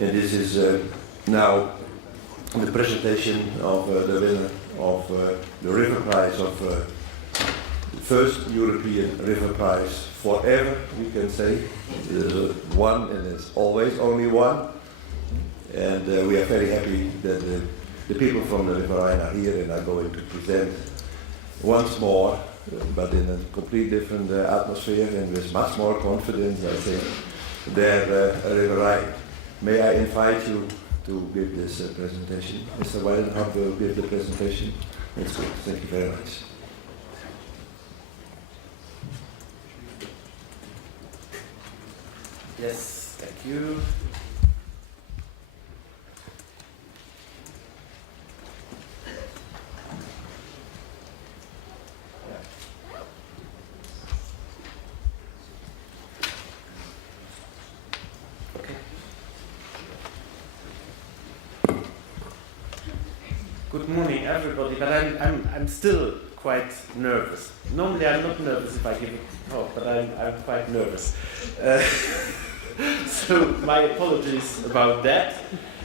And this is now the presentation of the winner of the Riverprize, of the first European Riverprize forever, we can say. There's one, and it's always only one. And we are very happy that the people from the River Rhine are here and are going to present once more, but in a completely different atmosphere and with much more confidence, I think, their River Rhine. May I invite you to give this presentation? Mr. Weidenhoff will give the presentation. That's good. Thank you very much. Yes, thank you. Good morning, everybody. But I'm still quite nervous. Normally, I'm not nervous if I give a talk, but I'm quite nervous. So my apologies about that,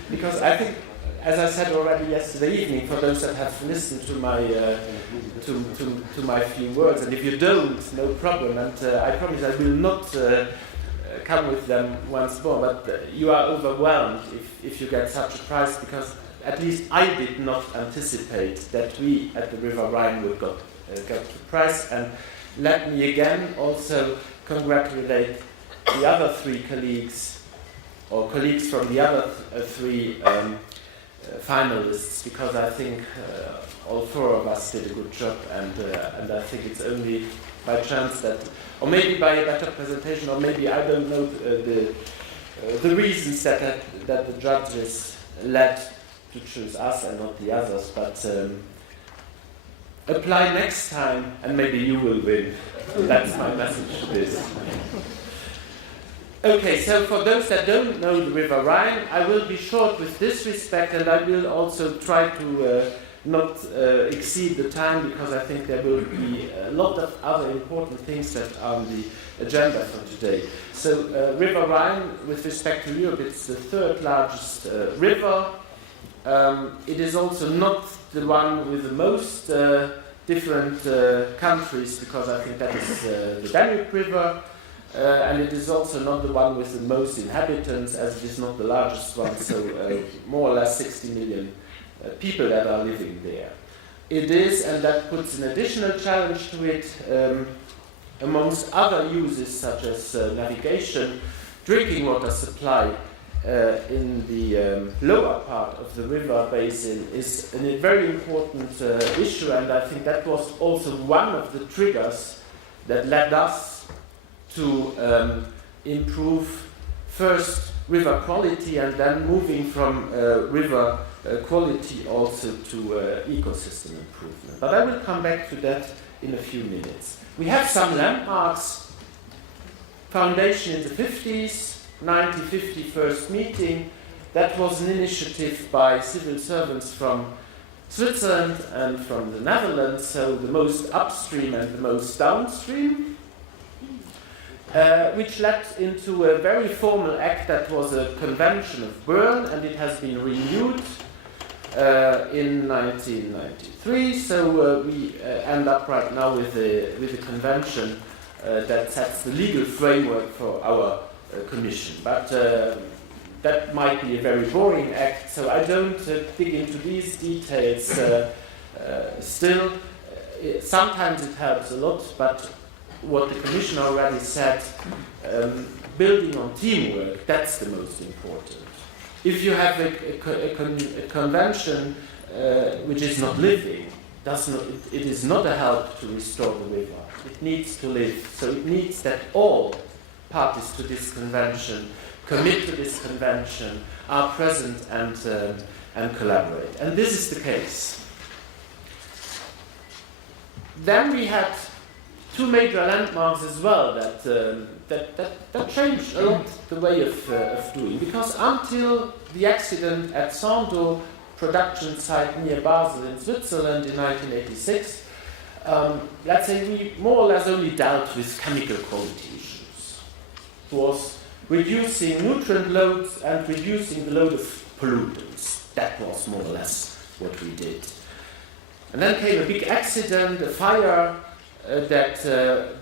because I think, as I said already yesterday evening, for those that have listened to my to my few words, and if you don't, no problem. And I promise I will not come with them once more. But you are overwhelmed if you get such a prize, because at least I did not anticipate that we at the River Rhine would get the prize. And let me again also congratulate the other three colleagues, or colleagues from the other three finalists, because I think all four of us did a good job, and I think it's only by chance that, or maybe by a better presentation, or maybe I don't know the reasons that the judges led to choose us and not the others, but apply next time and maybe you will win. That's my message to this. Okay, so for those that don't know the River Rhine, I will be short with this respect, and I will also try to not exceed the time, because I think there will be a lot of other important things that are on the agenda for today. So River Rhine, with respect to Europe, it's the third largest river. It is also not the one with the most different countries, because I think that is the Danube River, and it is also not the one with the most inhabitants, as it is not the largest one, so more or less 60 million people that are living there. It is, and that puts an additional challenge to it, amongst other uses such as navigation, drinking water supply, in the lower part of the river basin is a very important issue, and I think that was also one of the triggers that led us to improve first river quality, and then moving from river quality also to ecosystem improvement. But I will come back to that in a few minutes. We have some landmarks. Foundation in the 50s, 1950 first meeting. That was an initiative by civil servants from Switzerland and from the Netherlands, so the most upstream and the most downstream, which led into a very formal act that was a convention of Bern, and it has been renewed in 1993. So we end up right now with a convention that sets the legal framework for our Commission. But that might be a very boring act, so I don't dig into these details. Still, sometimes it helps a lot, but what the Commission already said, building on teamwork, that's the most important. If you have a convention which is not living, it is not a help to restore the river. It needs to live, so it needs that all parties to this convention commit to this convention, are present and collaborate. And this is the case. Then we had two major landmarks as well that changed a lot the way of doing. Because until the accident at Sandoz production site near Basel in Switzerland in 1986, let's say we more or less only dealt with chemical quality issues. It was reducing nutrient loads and reducing the load of pollutants. That was more or less what we did. And then came a big accident, a fire that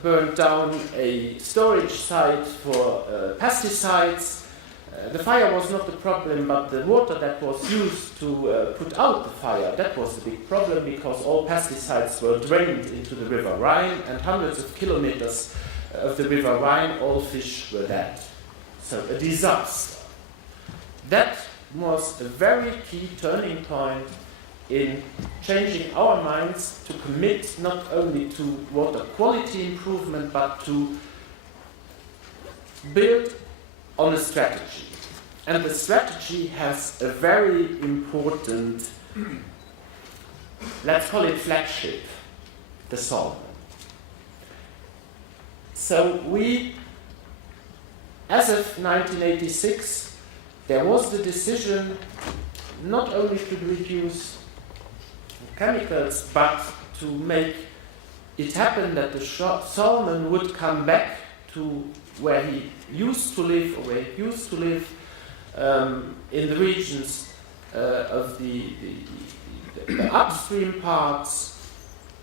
burned down a storage site for pesticides. The fire was not the problem, but the water that was used to put out the fire, that was the big problem, because all pesticides were drained into the River Rhine, and hundreds of kilometers of the River Rhine, all fish were dead. So a disaster. That was a very key turning point in changing our minds to commit not only to water quality improvement, but to build on a strategy. And the strategy has a very important, let's call it flagship, the salmon. So we, as of 1986, there was the decision not only to reduce chemicals, but to make it happen that the salmon would come back to where he used to live, or where he used to live in the regions of the upstream parts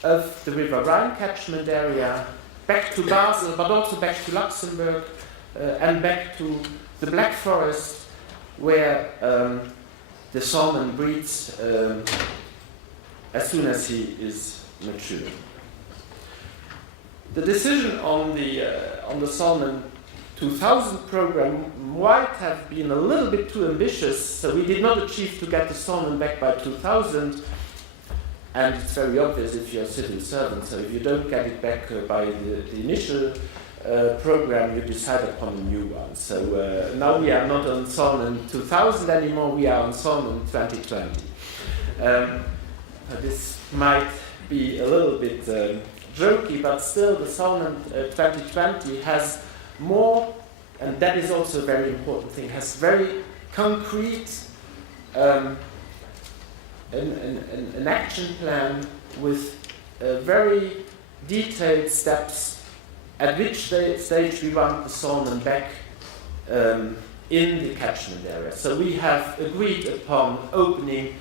of the River Rhine catchment area, back to Basel, but also back to Luxembourg, and back to the Black Forest, where the salmon breeds as soon as he is mature. The decision on the Salmon 2000 program might have been a little bit too ambitious, so we did not achieve to get the salmon back by 2000, and it's very obvious if you're a civil servant, so if you don't get it back by the initial program, you decide upon a new one. So now we are not on Salmon 2000 anymore, we are on Salmon 2020. This might be a little bit jokey, but still the Salmon 2020 has more, and that is also a very important thing, has very concrete an action plan with very detailed steps at which stage we want the salmon back in the catchment area. So we have agreed upon opening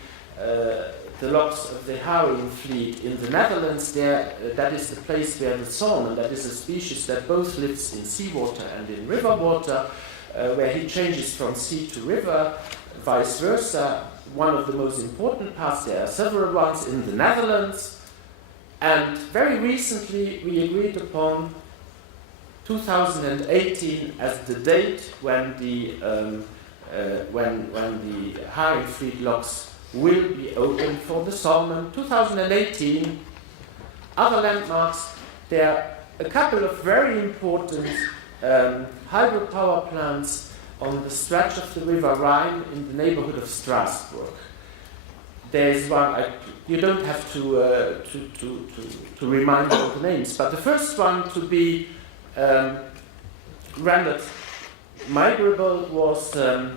the locks of the herring fleet in the Netherlands. There, that is the place where the salmon, that is a species that both lives in seawater and in river water, where he changes from sea to river, vice versa. One of the most important parts, there are several ones in the Netherlands, and very recently we agreed upon 2018 as the date when the herring fleet locks will be open for the salmon. 2018. Other landmarks, there are a couple of very important hydropower plants on the stretch of the River Rhine in the neighborhood of Strasbourg. There is one, you don't have to remind all the names, but the first one to be rendered migrable was the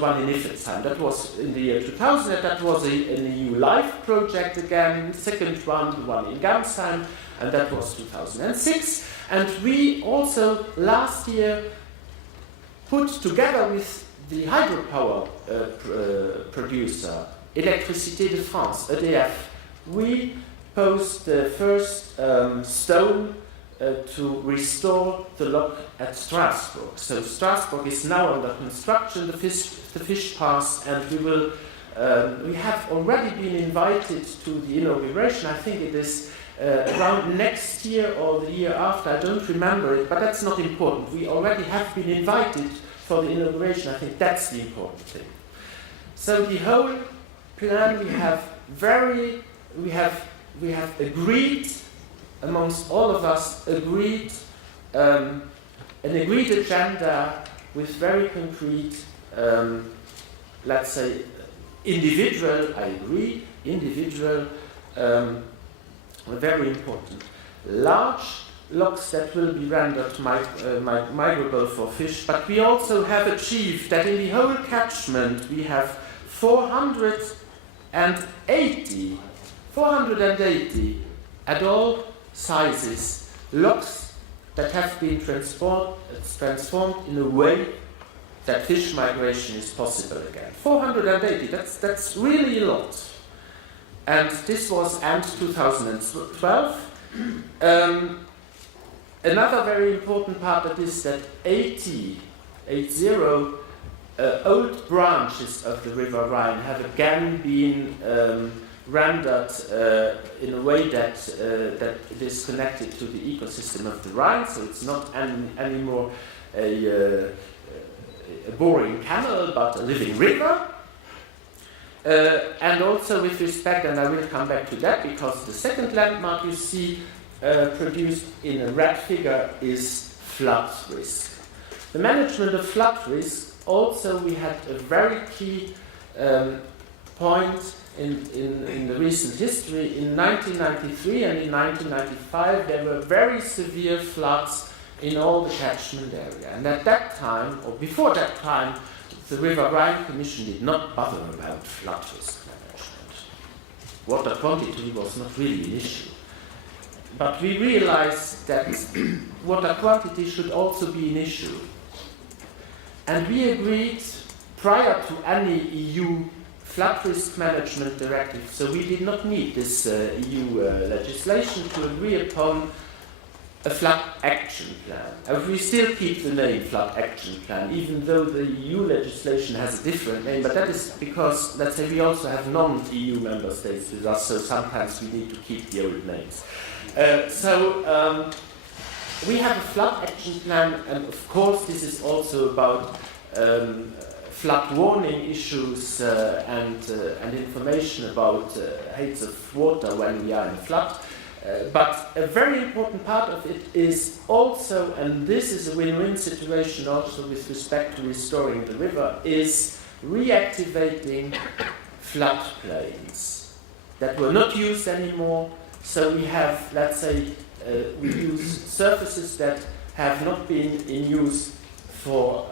one in Iffelsheim. That was in the year 2000. That was an EU LIFE project again. Second one, the one in Gamsheim, and that was 2006. And we also last year put together with the hydropower producer, Électricité de France, EDF, we posed the first stone to restore the lock at Strasbourg. So Strasbourg is now under construction, the fish pass, and we have already been invited to the inauguration. I think it is around next year or the year after, I don't remember it, but that's not important. We already have been invited for the inauguration. I think that's the important thing. So the whole plan we have agreed, amongst all of us, an agreed agenda with very concrete, let's say, individual, very important, large locks that will be rendered migrable for fish, but we also have achieved that in the whole catchment we have 480 at all sizes locks that have been transformed in a way that fish migration is possible again. 480, that's really a lot. And this was end 2012. Another very important part of this is that 80 old branches of the River Rhine have again been rendered in a way that it is connected to the ecosystem of the Rhine, so it's not anymore a boring canal, but a living river. And also with respect, and I will come back to that, because the second landmark you see produced in a red figure is flood risk. The management of flood risk, also we had a very key point in the recent history. In 1993 and in 1995 there were very severe floods in all the catchment area. And at that time, or before that time, the River Rhine Commission did not bother about flood risk management. Water quantity was not really an issue. But we realized that water quantity should also be an issue. And we agreed, prior to any EU flood risk management directive, so we did not need this EU legislation, to agree upon a flood action plan. And we still keep the name flood action plan, even though the EU legislation has a different name, but that is because, let's say, we also have non-EU member states with us, so sometimes we need to keep the old names. We have a flood action plan, and of course this is also about flood warning issues and information about heights of water when we are in a flood. But a very important part of it is also, and this is a win-win situation also with respect to restoring the river, is reactivating floodplains that were not used anymore. So we have, let's say, we use surfaces that have not been in use for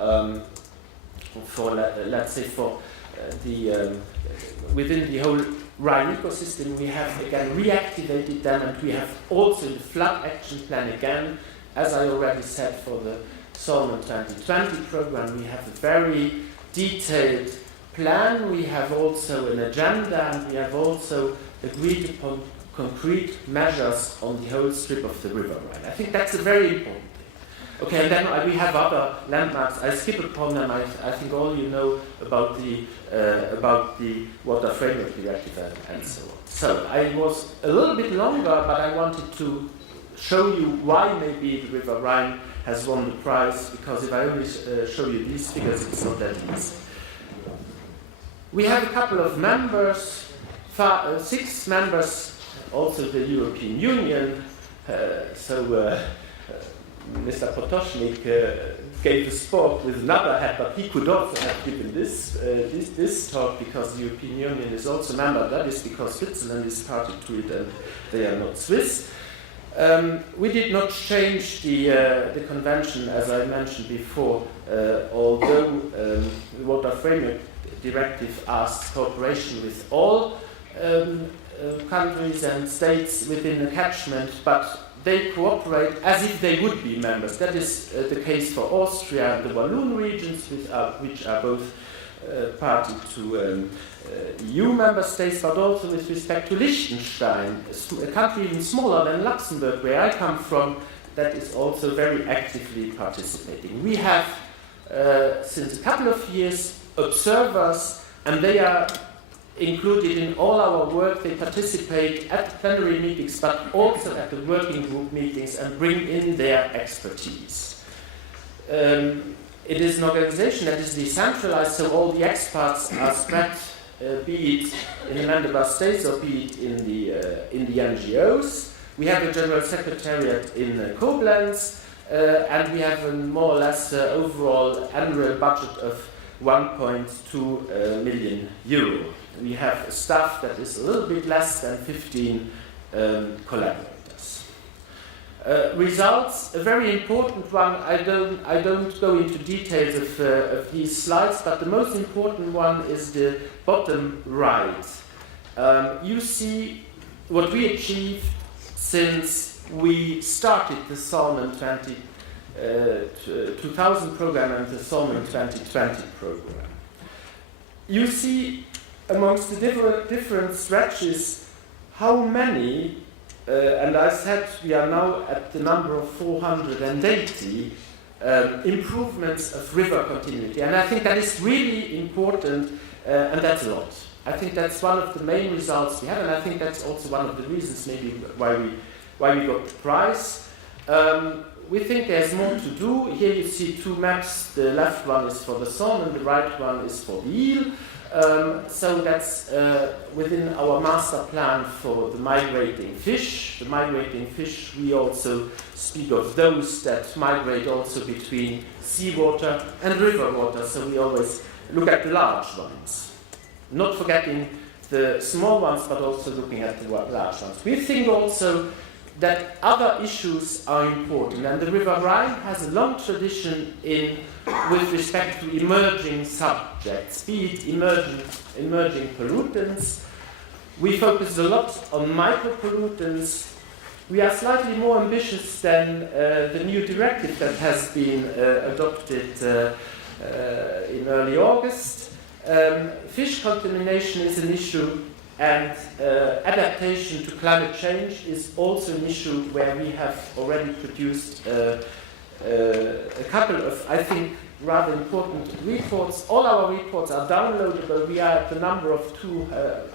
within the whole Rhine ecosystem. We have again reactivated them, and we have also the flood action plan again. As I already said, for the Solomon 2020 program, we have a very detailed plan. We have also an agenda, and we have also agreed upon concrete measures on the whole strip of the River Rhine. I think that's a very important thing. Okay, and then we have other landmarks. I skip upon them. I think all you know about the Water Framework Directive and so on. So I was a little bit longer, but I wanted to show you why maybe the River Rhine has won the prize, because if I only show you these figures, it's not that easy. We have a couple of members, 6 members, also the European Union. Mr. Potocznik gave a talk with another hat, but he could also have given this talk, because the European Union is also a member. That is because Switzerland is party to it and they are not Swiss. We did not change the convention, as I mentioned before, although the Water Framework Directive asks cooperation with all countries and states within the catchment, but they cooperate as if they would be members. That is the case for Austria and the Walloon regions, which are both party to EU member states, but also with respect to Liechtenstein, a country even smaller than Luxembourg, where I come from, that is also very actively participating. We have, since a couple of years, observers, and they are included in all our work. They participate at the plenary meetings, but also at the working group meetings, and bring in their expertise. It is an organization that is decentralized, so all the experts are spread, be it in the member states or be it in the NGOs. We have a general secretariat in Koblenz, and we have a more or less overall annual budget of 1.2 million euro. We have a staff that is a little bit less than 15 collaborators. Results, a very important one. I don't go into details of these slides, but the most important one is the bottom right. You see what we achieved since we started the Solomon 2000 program and the Solomon 2020 program. You see amongst the different stretches how many, and I said we are now at the number of 480 improvements of river continuity, and I think that is really important, and that's a lot. I think that's one of the main results we have, and I think that's also one of the reasons maybe why we got the prize. We think there's more to do. Here you see two maps. The left one is for the Somme and the right one is for the Ile. So that's within our master plan for the migrating fish. The migrating fish, we also speak of those that migrate also between seawater and river water. So we always look at the large ones. Not forgetting the small ones, but also looking at the large ones. We think also that other issues are important, and the River Rhine has a long tradition with respect to emerging subjects, be it emerging pollutants. We focus a lot on micropollutants. We are slightly more ambitious than the new directive that has been adopted in early August. Fish contamination is an issue, and adaptation to climate change is also an issue where we have already produced a couple of, I think, rather important reports. All our reports are downloadable. We are at the number of two.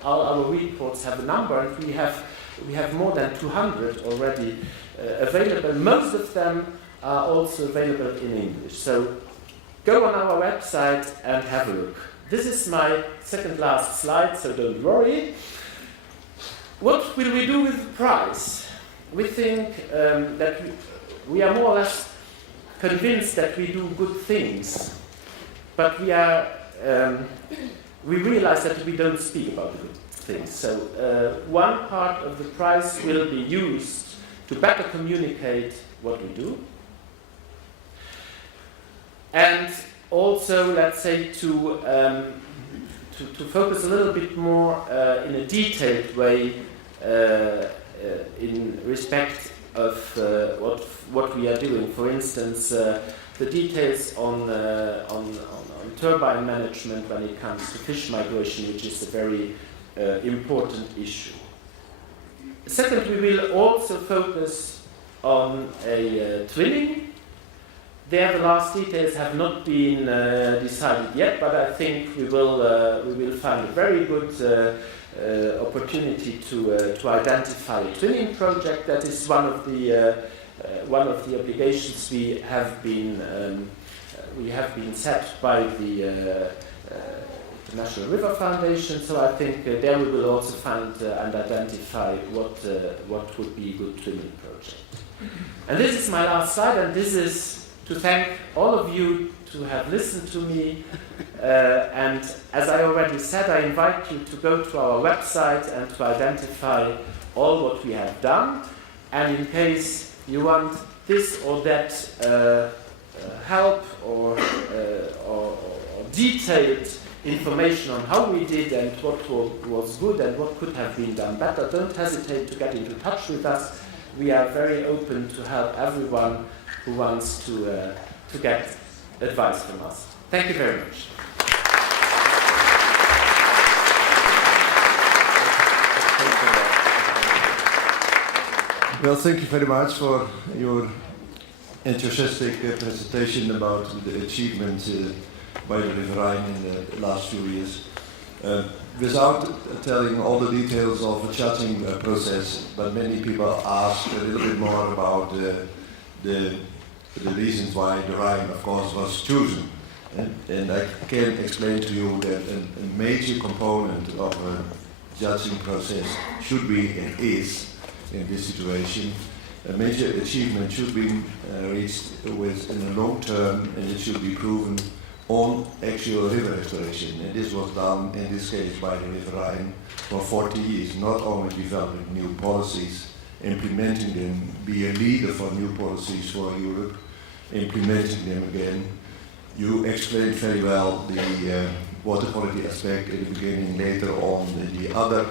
All our reports have a number, and we have more than 200 already available. Most of them are also available in English. So go on our website and have a look. This is my second last slide, so don't worry. What will we do with the prize? We think that we are more or less convinced that we do good things, but we realize that we don't speak about good things. So one part of the prize will be used to better communicate what we do, and also, let's say, to focus a little bit more in a detailed way in respect of what we are doing. For instance, the details on turbine management when it comes to fish migration, which is a very important issue. Second, we will also focus on a twinning. There, the last details have not been decided yet, but I think we will find a very good opportunity to identify a twinning project. That is one of the obligations we have been set by the National River Foundation. So I think there we will also find and identify what would be a good twinning project. And this is my last slide, and this is to thank all of you to have listened to me, and as I already said, I invite you to go to our website and to identify all what we have done, and in case you want this or that help or detailed information on how we did and what was good and what could have been done better, don't hesitate to get into touch with us. We are very open to help everyone who wants to get advice from us. Thank you very much. Well, thank you very much for your enthusiastic presentation about the achievement by the River Rhine in the last few years. Without telling all the details of the judging process, but many people ask a little bit more about the reasons why the Rhine, of course, was chosen. And I can explain to you that a major component of a judging process should be and is, in this situation, a major achievement should be reached in the long term, and it should be proven on actual river exploration. And this was done, in this case, by the River Rhine for 40 years, not only developing new policies, implementing them, be a leader for new policies for Europe, implementing them again. You explained very well the water quality aspect at the beginning, later on the other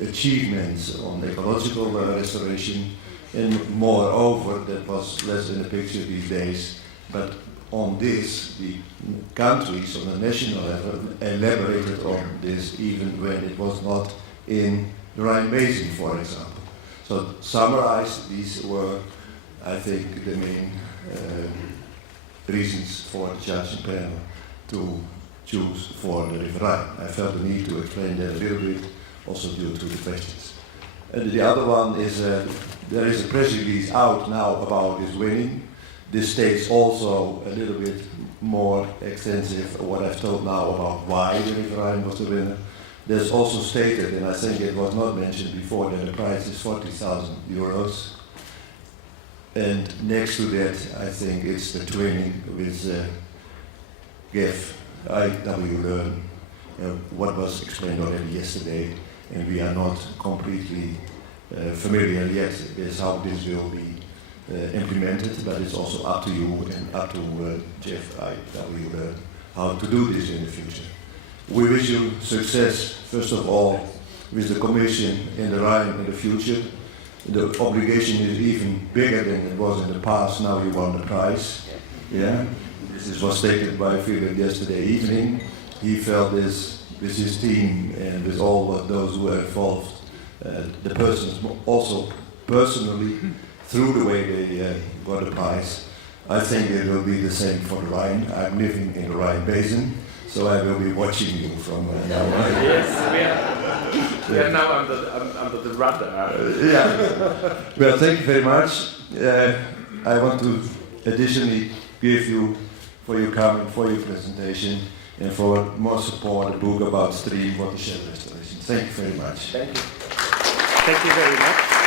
achievements on ecological restoration. And moreover, that was less in the picture these days, but on this, the countries on the national level elaborated on this even when it was not in the Rhine Basin, for example. So summarized, these were, I think, the main reasons for the judging panel to choose for the River Rhine. I felt the need to explain that a little bit, also due to the questions. And the other one is, there is a press release out now about this winning. This states also a little bit more extensive what I've told now about why the River Rhine was the winner. There's also stated, and I think it was not mentioned before, that the prize is 40,000 euros. And next to that, I think it's the twinning with GEF, IW Learn, what was explained already yesterday, and we are not completely familiar yet with how this will be implemented, but it's also up to you and up to GEF, IW Learn, how to do this in the future. We wish you success, first of all, with the Commission in the Rhine in the future. The obligation is even bigger than it was in the past. Now you won the prize. Yeah, this was stated by Philip yesterday evening. He felt this with his team and with all of those who were involved. The persons also personally, through the way they got the prize. I think it will be the same for the Rhine. I'm living in the Rhine Basin, so I will be watching you from now on. Yes, we are now under the radar. Yeah. Well, thank you very much. I want to additionally give you, for your coming, for your presentation, and for more support, a book about stream watershed restoration. Thank you very much. Thank you. Thank you very much.